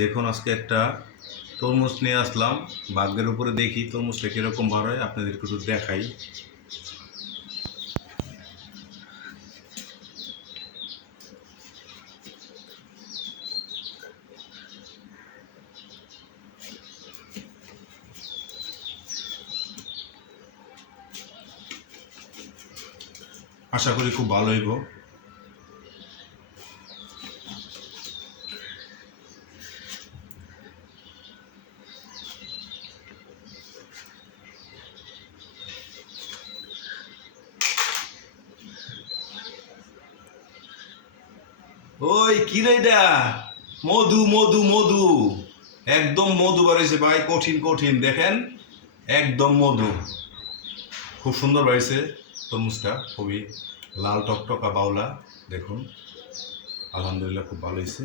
দেখুন আজকে একটা তরমুজ নিয়ে আসলাম। ভাগ্যের উপরে দেখি তরমুজটা কীরকম বার হয়, আপনাদেরকে একটু দেখাই। আশা করি খুব ভালো হইব। ওই কি রে এটা? মধু মধু মধু, একদম মধু বাড়িছে ভাই, কঠিন কঠিন দেখেন, একদম মধু। খুব সুন্দর বাড়িছে তরমুজটা, খুবই লাল টকটকা বাউলা। দেখুন আলহামদুলিল্লাহ খুব ভালো হয়েছে।